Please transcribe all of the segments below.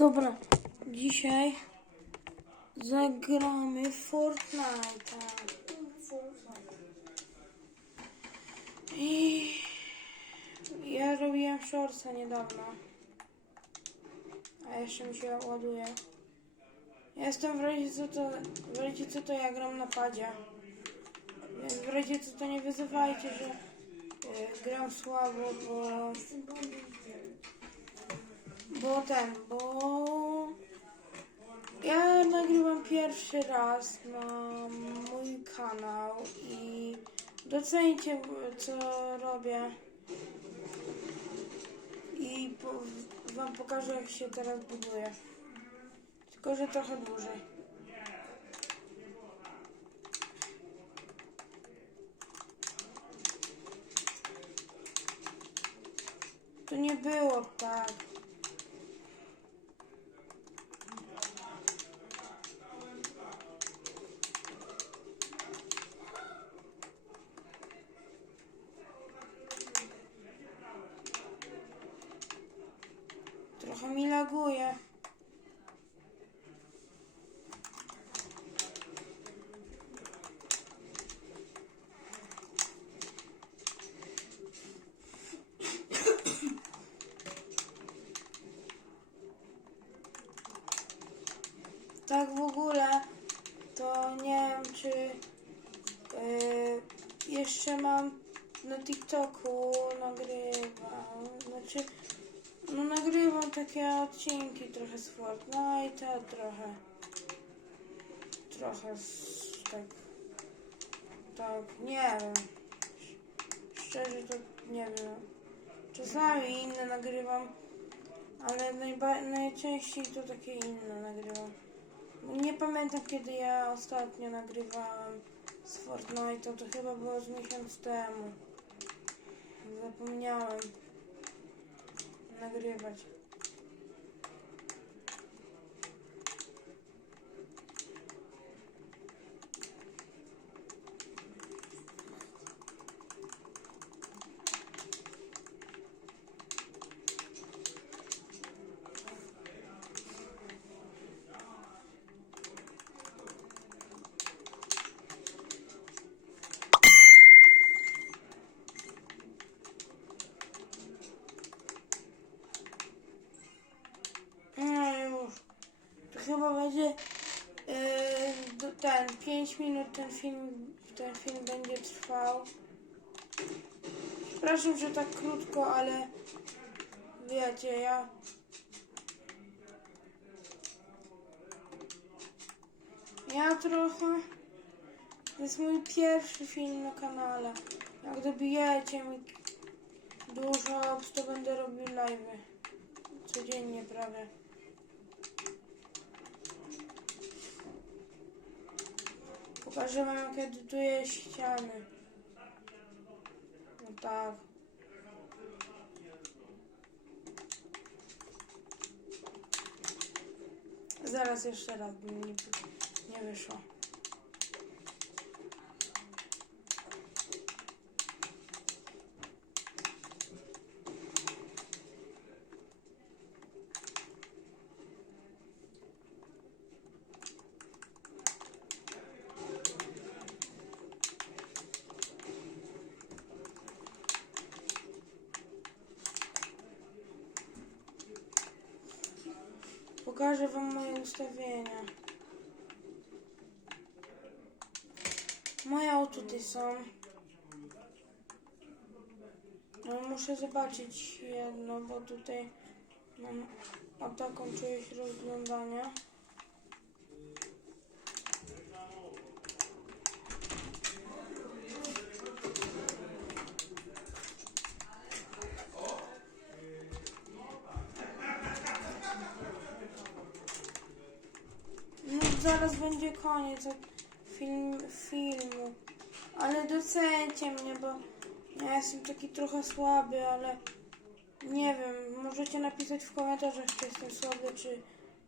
Dobra, dzisiaj zagramy w Fortnite'a. I ja robiłem shortsa niedawno. A jeszcze mi się ładuje. Jestem w razie co to, w razie co to ja gram na padzie. Więc w razie co to nie wyzywajcie, że y, gram słabo, bo bo ten, bo ja nagrywam pierwszy raz na mój kanał i docencie co robię i wam pokażę jak się teraz buduje. Tylko, że trochę dłużej. To nie było tak. Trochę mi laguje. Tak w ogóle to nie wiem czy yy, jeszcze mam na TikToku nagrywam, znaczy no nagrywam takie odcinki trochę z Fortnite'a, trochę trochę z, tak tak, nie wiem. Szczerze to nie wiem. Czasami inne nagrywam ale najczęściej to takie inne nagrywam. Nie pamiętam kiedy ja ostatnio nagrywałem z Fortnite'a, to chyba było z miesiąc temu. Zapomniałem нагревать yy, ten 5 minut ten film ten film będzie trwał. Przepraszam, że tak krótko, ale wiecie, ja ja trochę to jest mój pierwszy film na kanale. Jak dobijecie mi dużo, to będę robił live'y. Codziennie prawie. Wam jak edytuję ściany. No tak. Zaraz jeszcze raz, bo mi nie, nie wyszło. Pokażę wam moje ustawienia. Moje tutaj są. No, muszę zobaczyć jedno, bo tutaj mam o taką część rozglądania. No, zaraz będzie koniec film, filmu. Ale docencie mnie, bo ja jestem taki trochę słaby, ale nie wiem. Możecie napisać w komentarzach, czy jestem słaby, czy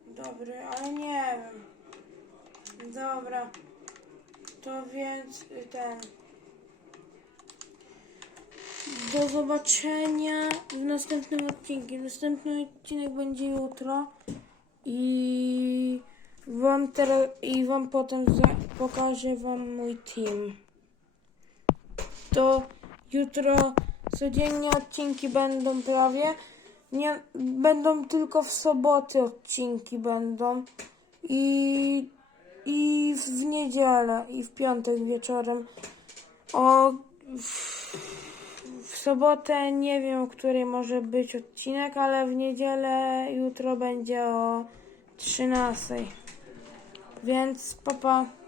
dobry, ale nie wiem. Dobra. To więc ten. Do zobaczenia w następnym odcinku. Następny odcinek będzie jutro. i wam teraz i wam potem pokażę wam mój team. To jutro codziennie odcinki będą prawie. Nie, będą tylko w soboty odcinki będą. I, I w niedzielę, i w piątek wieczorem. O, w, w sobotę nie wiem, o której może być odcinek, ale w niedzielę jutro będzie o 13. Więc papa. Pa.